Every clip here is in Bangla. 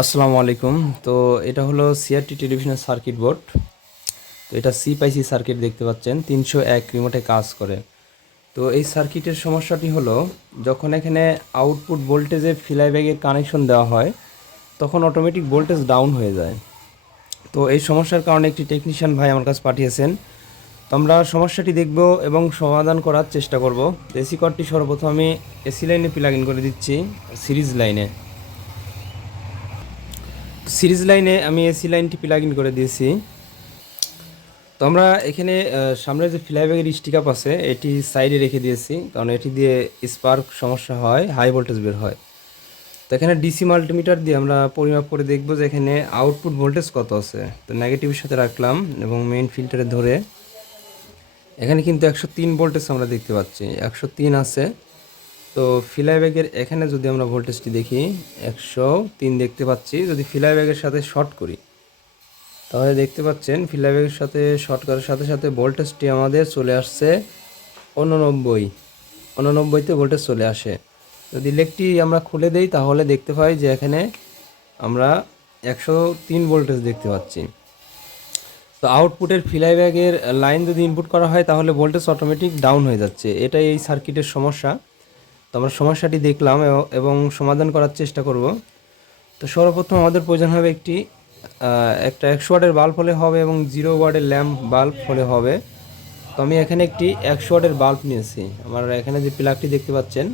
আসসালামু আলাইকুম। তো এটা হলো সিআরটি টেলিভিশনের সার্কিট বোর্ড। তো এটা সি পাইসি সার্কিট দেখতে পাচ্ছেন। তিনশো এক রিমোটে কাজ করে। তো এই সার্কিটের সমস্যাটি হলো, যখন এখানে আউটপুট ভোল্টেজে ফিলাই ব্যাগের কানেকশন দেওয়া হয়, তখন অটোমেটিক ভোল্টেজ ডাউন হয়ে যায়। তো এই সমস্যার কারণে একটি টেকনিশিয়ান ভাই আমার কাছে পাঠিয়েছেন। তো আমরা সমস্যাটি দেখব এবং সমাধান করার চেষ্টা করব। এসি কর্ডটি সর্বপ্রথম আমি এসি লাইনে প্লাগ ইন করে দিচ্ছি সিরিজ লাইনে সিরিজ লাইনে আমি এসি লাইনটি প্লাগ ইন করে দিয়েছি। তো আমরা এখানে সামনে যে ফ্লাইব্যাগের স্টিক আপ আছে, এটি সাইডে রেখে দিয়েছি, কারণ এটি দিয়ে স্পার্ক সমস্যা হয়, হাই ভোল্টেজ বের হয়। তো এখানে ডিসি মাল্টিমিটার দিয়ে আমরা পরিমাপ করে দেখব যে এখানে আউটপুট ভোল্টেজ কত আছে। তো নেগেটিভের সাথে রাখলাম এবং মেইন ফিল্টারে ধরে। এখানে কিন্তু একশো তিন ভোল্টেজ আমরা দেখতে পাচ্ছি, একশো তিন আছে। তো ফিলাই ব্যাগের এখানে যদি আমরা ভোল্টেজটি দেখি, একশো তিন দেখতে পাচ্ছি। যদি ফিলাই ব্যাগের সাথে শর্ট করি, তাহলে দেখতে পাচ্ছেন ফিলাই ব্যাগের সাথে শর্ট করার সাথে সাথে ভোল্টেজটি আমাদের চলে আসছে উননব্বই। উননব্বইতে ভোল্টেজ চলে আসে। যদি লেগটি আমরা খুলে দেই, তাহলে দেখতে পাই যে এখানে আমরা একশো তিন ভোল্টেজ দেখতে পাচ্ছি। তো আউটপুটের ফিলাই ব্যাগের লাইন যদি ইনপুট করা হয়, তাহলে ভোল্টেজ অটোমেটিক ডাউন হয়ে যাচ্ছে। এটাই এই সার্কিটের সমস্যা। তো আমরা সমস্যাটি দেখলাম এবং সমাধান করার চেষ্টা করব। তো সর্বপ্রথম আমাদের প্রয়োজন হবে একটি একটা একশো ওয়াটের বাল্ব হলে হবে এবং জিরো ওয়াটের ল্যাম্প বাল্ব হলে হবে। তো আমি এখানে একটি একশো ওয়াটের বাল্ব নিয়েছি। আমার এখানে যে প্লাগটি দেখতে পাচ্ছেন,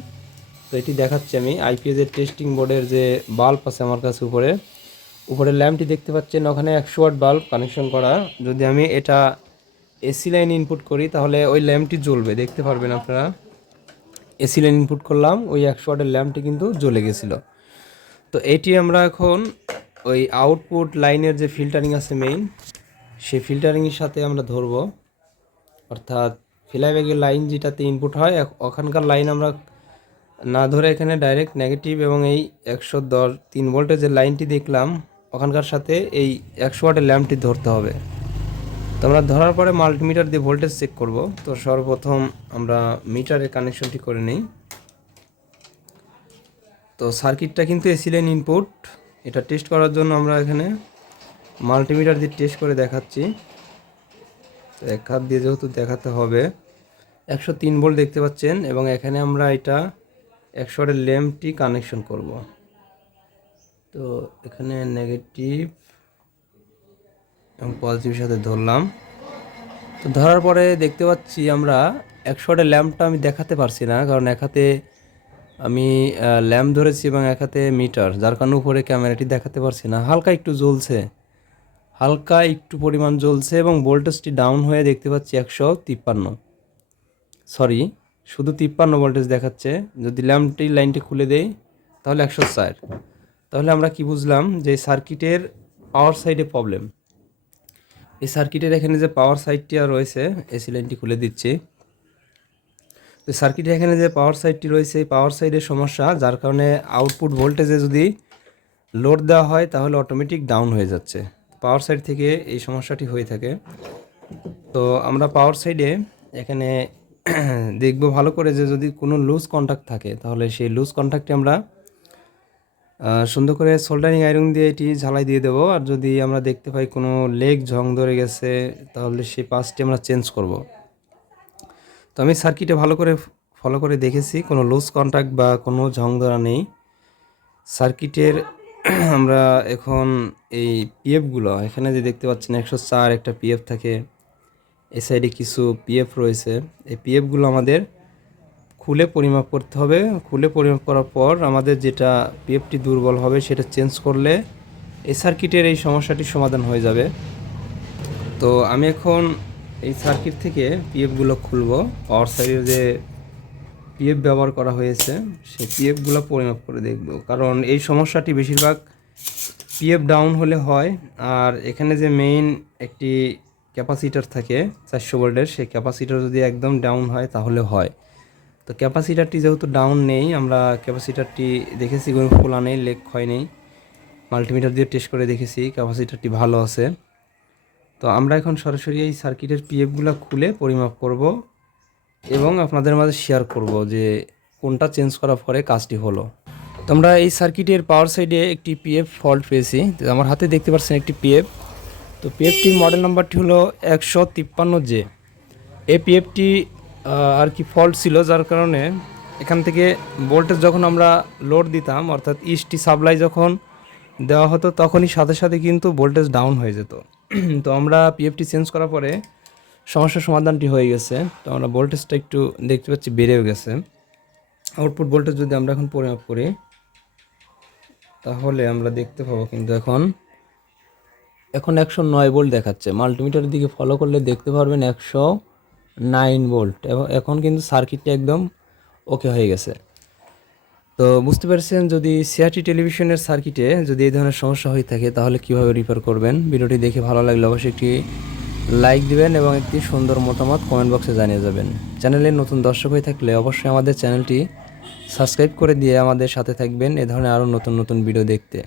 তো এটি দেখাচ্ছি আমি। আইপিএসের টেস্টিং বোর্ডের যে বাল্ব আছে আমার কাছে উপরে উপরে ল্যাম্পটি দেখতে পাচ্ছেন। ওখানে একশো ওয়াট বাল্ব কানেকশন করা। যদি আমি এটা এসি লাইন ইনপুট করি, তাহলে ওই ল্যাম্পটি জ্বলবে। দেখতে পারবেন আপনারা। এসি লাইন ইনপুট করলাম, ওই একশো ওয়াটের ল্যাম্পটি কিন্তু জ্বলে গেছিল। তো এটি আমরা এখন ওই আউটপুট লাইনের যে ফিল্টারিং আছে মেইন সেই ফিল্টারিংয়ের সাথে আমরা ধরবো। অর্থাৎ ফিলাইব্যাগের লাইন যেটাতে ইনপুট হয় ওখানকার লাইন আমরা না ধরে এখানে ডাইরেক্ট নেগেটিভ এবং এই একশো দশ তিন ভোল্টের যে লাইনটি দেখলাম, ওখানকার সাথে এই একশো ওয়াটের ল্যাম্পটি ধরতে হবে। তো আমরা ধরার পরে মাল্টিমিটার দিয়ে ভোল্টেজ চেক করব। তো সর্বপ্রথম আমরা মিটারের কানেকশনটি করে নিই। তো সার্কিটটা কিন্তু এসি লাইন ইনপুট এটা টেস্ট করার জন্য আমরা এখানে মাল্টিমিটার দিয়ে টেস্ট করে দেখাচ্ছি। তো এক হাত দিয়ে যেহেতু দেখাতে হবে, একশো তিন ভোল্ট দেখতে পাচ্ছেন এবং এখানে আমরা এটা একশো ওয়াটের ল্যাম্পটি কানেকশন করব। তো এখানে নেগেটিভ এবং পজিটিভের সাথে ধরলাম। তো ধরার পরে দেখতে পাচ্ছি আমরা একশো ওয়াটের ল্যাম্পটা আমি দেখাতে পারছি না, কারণ এক হাতে আমি ল্যাম্প ধরেছি এবং এক হাতে মিটার যার কারণে উপরে ক্যামেরাটি দেখাতে পারছি না। হালকা একটু জ্বলছে, হালকা একটু পরিমাণ জ্বলছে এবং ভোল্টেজটি ডাউন হয়ে দেখতে পাচ্ছি একশো তিপ্পান্ন। সরি শুধু তিপ্পান্ন ভোল্টেজ দেখাচ্ছে। যদি ল্যাম্পটি লাইনটি খুলে দেই, তাহলে একশো চার তাহলে আমরা কি বুঝলাম যে সার্কিটের পাওয়ার সাইডে প্রবলেম এই সার্কিটের এখানে যে পাওয়ার সাইডটি আর রয়েছে এসি লাইনটি খুলে দিচ্ছি। তো সার্কিটের এখানে যে পাওয়ার সাইডটি রয়েছে, এই পাওয়ার সাইডের সমস্যা, যার কারণে আউটপুট ভোল্টেজে যদি লোড দেওয়া হয়, তাহলে অটোমেটিক ডাউন হয়ে যাচ্ছে। পাওয়ার সাইড থেকে এই সমস্যাটি হয়ে থাকে। তো আমরা পাওয়ার সাইডে এখানে দেখব ভালো করে যে যদি কোনো লুজ কন্ট্যাক্ট থাকে, তাহলে সেই লুজ কন্ট্যাক্টে আমরা সুন্দর করে সোল্ডারিং আয়রন দিয়ে এটি ঝালাই দিয়ে দেবো। আর যদি আমরা দেখতে পাই কোনো লেগ ঝং ধরে গেছে, তাহলে সেই পাসটি আমরা চেঞ্জ করব। তো আমি সার্কিটে ভালো করে ফলো করে দেখেছি, কোনো লুজ কন্ট্যাক্ট বা কোনো ঝং ধরা নেই। সার্কিটের আমরা এখন এই পিএফগুলো এখানে যে দেখতে পাচ্ছেন একশো চার একটা পিএফ থাকে। এই সাইডে কিছু পিএফ রয়েছে। এই পিএফগুলো আমাদের খুলে পরিমাপ করতে হবে। খুলে পরিমাপ করার পর আমাদের যেটা পিএফটি দুর্বল হবে সেটা চেঞ্জ করলে এই সার্কিটের এই সমস্যাটি সমাধান হয়ে যাবে। তো আমি এখন এই সার্কিট থেকে পিএফগুলো খুলবো। পাওয়ার সাইডের যে পিএফ ব্যবহার করা হয়েছে, সেই পিএফগুলো পরিমাপ করে দেখব। কারণ এই সমস্যাটি বেশিরভাগ পিএফ ডাউন হলে হয় আর এখানে যে মেইন একটি ক্যাপাসিটার থাকে চারশো ভোল্টের, সেই ক্যাপাসিটার যদি একদম ডাউন হয় তাহলে হয়। তো ক্যাপাসিটারটি যেহেতু ডাউন নেই, আমরা ক্যাপাসিটারটি দেখেছি কোনো খোলা নেই লেক ক্ষয় নেই। মাল্টিমিটার দিয়ে টেস্ট করে দেখেছি ক্যাপাসিটারটি ভালো আছে। তো আমরা এখন সরাসরি এই সার্কিটের পিএফগুলো খুলে পরিমাপ করব এবং আপনাদের মাঝে শেয়ার করব যে কোনটা চেঞ্জ করার পরে কাজটি হলো। তো আমরা এই সার্কিটের পাওয়ার সাইডে একটি পিএফ ফল্ট পেয়েছি। তো আমার হাতে দেখতে পাচ্ছেন একটি পিএফ তো পিএফটির মডেল নাম্বারটি হলো একশো তিপ্পান্ন জে এই পিএফটি আর কি ফল্ট ছিল, যার কারণে এখান থেকে ভোল্টেজ যখন আমরা লোড দিতাম, অর্থাৎ ইস্টি সাপ্লাই যখন দেওয়া হতো, তখনই সাথে সাথে কিন্তু ভোল্টেজ ডাউন হয়ে যেত। তো আমরা পিএফটি চেঞ্জ করার পরে সমস্যার সমাধানটি হয়ে গেছে। তো আমরা ভোল্টেজটা একটু দেখতে পাচ্ছি, বেড়েও গেছে। আউটপুট ভোল্টেজ যদি আমরা এখন পরিমাপ করি, তাহলে আমরা দেখতে পাবো কিন্তু এখন এখন একশো নয় ভোল্ট দেখাচ্ছে। মাল্টিমিটারের দিকে ফলো করলে দেখতে পারবেন একশো নাইন ভোল্ট এবং এখন কিন্তু সার্কিটটা একদম ওকে হয়ে গেছে। তো বুঝতে পারছেন, যদি সিআরটি টেলিভিশনের সার্কিটে যদি এই ধরনের সমস্যা হয়ে থাকে, তাহলে কীভাবে রিপেয়ার করবেন? ভিডিওটি দেখে ভালো লাগলে অবশ্যই একটি লাইক দিবেন এবং একটি সুন্দর মতামত কমেন্ট বক্সে জানিয়ে যাবেন। চ্যানেলে নতুন দর্শক হয়ে থাকলে অবশ্যই আমাদের চ্যানেলটি সাবস্ক্রাইব করে দিয়ে আমাদের সাথে থাকবেন এ ধরনের আরও নতুন নতুন ভিডিও দেখতে।